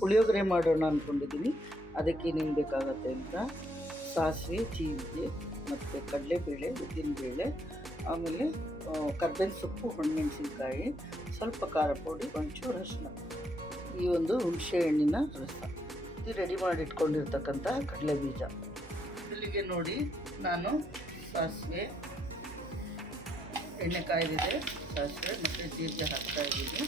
ಪುಳಿಯೋಗರೆ ಮಾಡೋಣ ಅಂದ್ಕೊಂಡಿದ್ದೀನಿ ಅದಕ್ಕೆ ಏನೇನು ಬೇಕಾಗತ್ತೆ ಅಂತ ಸಾಸಿವೆ ಜೀರಿಗೆ ಮತ್ತು ಕಡಲೆಬೇಳೆ, ಉದ್ದಿನಬೇಳೆ, ಆಮೇಲೆ ಕರ್ಬೇವಿನ ಸೊಪ್ಪು ಒಣಮೆಣಸಿನ್ಕಾಯಿ ಸ್ವಲ್ಪ ಖಾರ ಪುಡಿ ಒಂಚೂರು ಅರಿಶಿನ ಈ ಒಂದು ಹುಣಸೆ ಹಣ್ಣಿನ ರಸ. ಇದು ರೆಡಿ ಮಾಡಿ ಇಟ್ಕೊಂಡಿರ್ತಕ್ಕಂಥ ಕಡಲೆ ಬೀಜ. ಇಲ್ಲಿಗೆ ನೋಡಿ ನಾನು ಸಾಸಿವೆ, ಎಣ್ಣೆ ಕಾಯ್ದಿದೆ. ಸಾಸಿವೆ ಮತ್ತು ಜೀರಿಗೆ ಹಾಕ್ತಾ ಇದ್ದೀನಿ.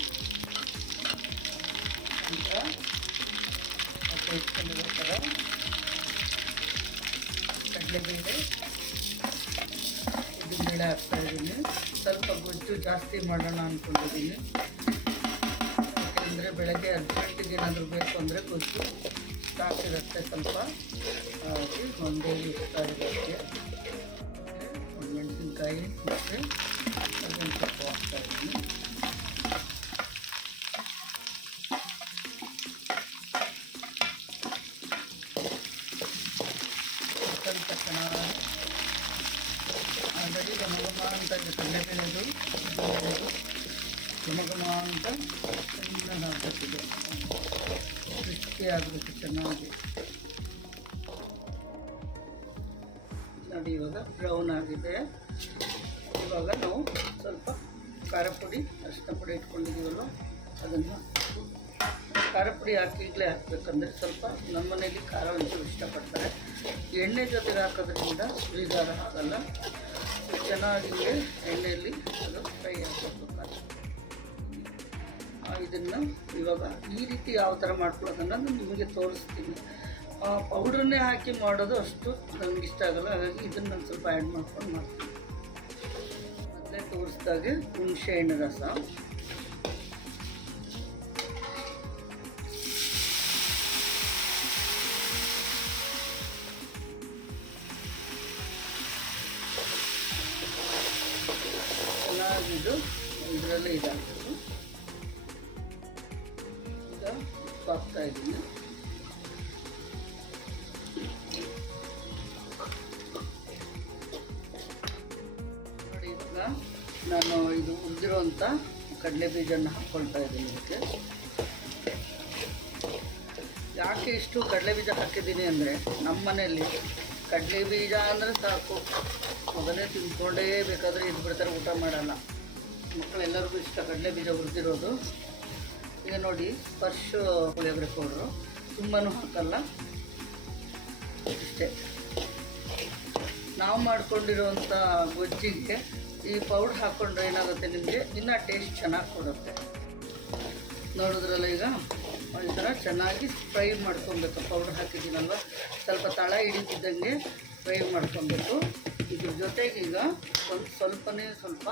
ಕಡಲೆಬೇಳೆ ಉದ್ದಿನಬೇಳೆ ಹಾಕ್ತಾ ಇದ್ದೀನಿ ಸ್ವಲ್ಪ ಗೊಜ್ಜು ಜಾಸ್ತಿ ಮಾಡೋಣ ಅಂದ್ಕೊಂಡಿದ್ದೀನಿ ಯಾಕೆಂದರೆ ಬೆಳಗ್ಗೆ ಅರ್ಜೆಂಟಿಗೆ ಏನಾದರೂ ಬೇಕು ಅಂದರೆ ಗೊಜ್ಜು ಸ್ಟಾಕ್ ಇರುತ್ತೆ ಸ್ವಲ್ಪ. ಹಾಕಿ ಒಂದೇ ಇಡ್ತಾ ಇರೋಕ್ಕೆ ಒಂದು ಮೆಣಸಿನ್ಕಾಯಿ ಮತ್ತು ಅದನ್ನು ಸ್ವಲ್ಪ ಹಾಕ್ತಾ ಇದ್ದೀನಿ. ಘಮ ಅಂತ ಇದೆ ಕಡಲೆಬೇಳೆದು ಘಮ ಘಮ ಅಂತ ಚೆನ್ನಾಗಿ ಆಗಬೇಕಿದೆ ಕ್ರಿಸ್ಪಿ ಚೆನ್ನಾಗಿ ನೋಡಿ ಇವಾಗ ಬ್ರೌನ್ ಆಗಿದೆ ಇವಾಗ ನಾವು ಸ್ವಲ್ಪ ಖಾರ ಪುಡಿ ಅರಿಶಿನ ಪುಡಿ ಇಟ್ಕೊಂಡಿದ್ದೀವಲ್ಲ ಅದನ್ನು ಖಾರ ಪುಡಿ ಹಾಕಿ ಈಗಲೇ ಹಾಕ್ಬೇಕಂದ್ರೆ ಸ್ವಲ್ಪ ನಮ್ಮ ಮನೇಲಿ ಖಾರ ಒಂಚೂರು ಇಷ್ಟಪಡ್ತಾರೆ. ಎಣ್ಣೆ ಜೊತೆಗೆ ಹಾಕೋದ್ರಿಂದ ಸ್ವೀಕಾರ ಆಗಲ್ಲ ಚೆನ್ನಾಗಿ ಎಣ್ಣೆಯಲ್ಲಿ ಅದು ಫ್ರೈ ಆಗಬೇಕು ಇದನ್ನು ಇವಾಗ ಈ ರೀತಿ ಯಾವ ಥರ ಮಾಡ್ಕೊಳ್ಳೋದನ್ನು ನಾನು ನಿಮಗೆ ತೋರಿಸ್ತೀನಿ. ಪೌಡ್ರನ್ನೇ ಹಾಕಿ ಮಾಡೋದು ಅಷ್ಟು ನನಗೆ ಇಷ್ಟ ಆಗಲ್ಲ. ಹಾಗಾಗಿ ಇದನ್ನು ನಾನು ಸ್ವಲ್ಪ ಆ್ಯಡ್ ಮಾಡ್ಕೊಂಡು ಮಾಡ್ತೀನಿ. ಮೊದಲೇ ತೋರಿಸ್ದಾಗೆ ಹುಣಸೆ ಹಣ್ಣು ರಸ. ಚೆನ್ನಾಗಿದು ಇದರಲ್ಲೇ ಇದಾಗ್ತದೆ. ಈಗ ಹಾಕ್ತಾ ಇದ್ದೀನಿ. ನಾನು ಇದು ಉದ್ದಿರುವಂಥ ಕಡಲೆ ಬೀಜನ ಹಾಕ್ಕೊಳ್ತಾ ಇದ್ದೀನಿ ಇದಕ್ಕೆ. ಯಾಕೆ ಇಷ್ಟು ಕಡಲೆ ಬೀಜ ಹಾಕಿದ್ದೀನಿ ಅಂದರೆ ನಮ್ಮ ಮನೆಯಲ್ಲಿ ಕಡಲೆ ಬೀಜ ಅಂದರೆ ಸಾಕು. ಮೊದಲೇ ತಿಂದ್ಕೊಂಡೇ ಬೇಕಾದರೆ ಇದು ಬಿಡ್ತಾರೆ, ಊಟ ಮಾಡಲ್ಲ. ಮಕ್ಕಳು ಎಲ್ಲರಿಗೂ ಇಷ್ಟ ಕಡಲೆ ಬೀಜ ಹುರಿದಿರೋದು. ಈಗ ನೋಡಿ ಸ್ಪರ್ಶ ಪುಳಿಯೋಗರೆ ಪೌಡ್ರು ತುಂಬಾ ಹಾಕಲ್ಲ. ಇಷ್ಟೇ. ನಾವು ಮಾಡಿಕೊಂಡಿರುವಂಥ ಗೊಜ್ಜಿಗೆ ಈ ಪೌಡ್ರ್ ಹಾಕ್ಕೊಂಡ್ರೆ ಏನಾಗುತ್ತೆ ನಿಮಗೆ? ಇನ್ನೂ ಟೇಸ್ಟ್ ಚೆನ್ನಾಗಿ ಕೊಡುತ್ತೆ. ನೋಡಿದ್ರಲ್ಲ ಈಗ? ಈ ಥರ ಚೆನ್ನಾಗಿ ಫ್ರೈ ಮಾಡ್ಕೊಬೇಕು. ಪೌಡ್ರ್ ಹಾಕಿದ್ದೀನಲ್ವ? ಸ್ವಲ್ಪ ತಳ ಹಿಡಿತಿದ್ದಂಗೆ ಫ್ರೈ ಮಾಡ್ಕೊಬೇಕು. ಇದ್ರ ಜೊತೆಗೆ ಈಗ ಸ್ವಲ್ಪ ಸ್ವಲ್ಪನೇ ಸ್ವಲ್ಪ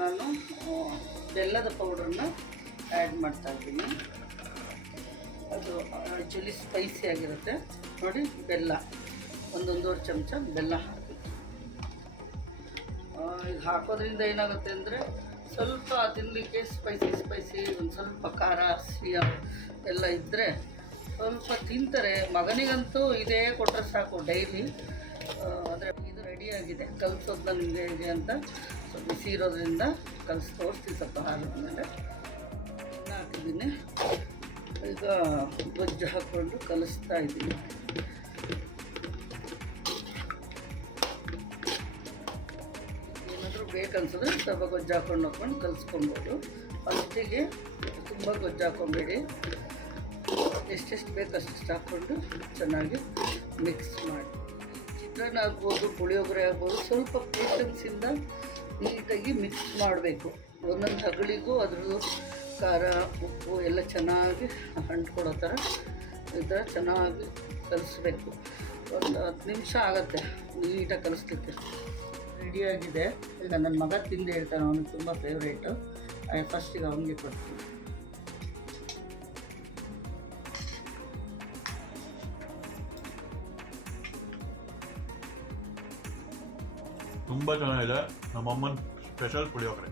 ನಾನು ಬೆಲ್ಲದ ಪೌಡ್ರನ್ನ ಆ್ಯಡ್ ಮಾಡ್ತಾ ಇದ್ದೀನಿ. ಅದು ಆ್ಯಕ್ಚುಲಿ ಸ್ಪೈಸಿ ಆಗಿರುತ್ತೆ. ನೋಡಿ, ಬೆಲ್ಲ. ಒಂದೊಂದೂವರೆ ಚಮಚ ಬೆಲ್ಲ ಹಾಕಿ. ಇದು ಹಾಕೋದ್ರಿಂದ ಏನಾಗುತ್ತೆ ಅಂದರೆ ಸ್ವಲ್ಪ ತಿನ್ನಲಿಕ್ಕೆ ಸ್ಪೈಸಿ ಸ್ಪೈಸಿ ಒಂದು ಸ್ವಲ್ಪ ಖಾರ, ಸಿಹಿಯ ಎಲ್ಲ ಇದ್ದರೆ ಸ್ವಲ್ಪ ತಿಂತಾರೆ. ಮಗನಿಗಂತೂ ಇದೇ ಕೊಟ್ಟರೆ ಸಾಕು ಡೈಲಿ ಅಂದರೆ ಇದು ರೆಡಿಯಾಗಿದೆ ಕಲಿಸೋದು ನನಗೆ ಹೇಗೆ ಅಂತ ಸ್ವಲ್ಪ ಬಿಸಿ ಇರೋದ್ರಿಂದ ಕಲಿಸಿ ತೋರಿಸ್ತೀನಿ ಸ್ವಲ್ಪ ಹಾಲಿನ ಮೇಲೆ ಹಾಕಿದ್ದೀನಿ. ಈಗ ಗೊಜ್ಜು ಹಾಕ್ಕೊಂಡು ಕಲಿಸ್ತಾ ಇದ್ದೀನಿ. ಬೇಕನ್ಸಿದ್ರೆ ಸ್ವಲ್ಪ ಗೊಜ್ಜು ಹಾಕೊಂಡು ಹಾಕೊಂಡು ಕಲಿಸ್ಕೊಬೋದು. ಫಸ್ಟಿಗೆ ತುಂಬ ಗೊಜ್ಜು ಹಾಕ್ಕೊಬೇಡಿ. ಎಷ್ಟೆಷ್ಟು ಬೇಕು ಅಷ್ಟೆಷ್ಟು ಹಾಕ್ಕೊಂಡು ಚೆನ್ನಾಗಿ ಮಿಕ್ಸ್ ಮಾಡಿ. ಚಿತ್ರಾನ್ನ ಆಗ್ಬೋದು, ಪುಳಿಯೋಗರೆ ಆಗ್ಬೋದು, ಸ್ವಲ್ಪ ಪೇಷನ್ಸಿಂದ ನೀಟಾಗಿ ಮಿಕ್ಸ್ ಮಾಡಬೇಕು. ಒಂದೊಂದು ಹಗಳಿಗೂ ಅದ್ರದ್ದು ಖಾರ, ಉಪ್ಪು ಎಲ್ಲ ಚೆನ್ನಾಗಿ ಅಂಟ್ಕೊಡೋ ಥರ, ಈ ಥರ ಚೆನ್ನಾಗಿ ಕಲಿಸ್ಬೇಕು. ಒಂದು ಹತ್ತು ನಿಮಿಷ ಆಗುತ್ತೆ ನೀಟಾಗಿ ಕಲಿಸ್ಲಿಕ್ಕೆ. ರೆಡಿಯಾಗಿದೆ. ಈಗ ನನ್ನ ಮಗ ತಿಂದು ಹೇಳ್ತಾನೆ, ಅವನಿಗೆ ತುಂಬ ಫೇವ್ರೇಟು ಫಸ್ಟಿಗೆ ಅವನಿಗೆ ಕೊಡ್ತೀನಿ. ತುಂಬ ಚೆನ್ನಾಗಿದೆ. ನಮ್ಮಮ್ಮನ ಸ್ಪೆಷಲ್ ಪುಳಿಯೋಗರೆ.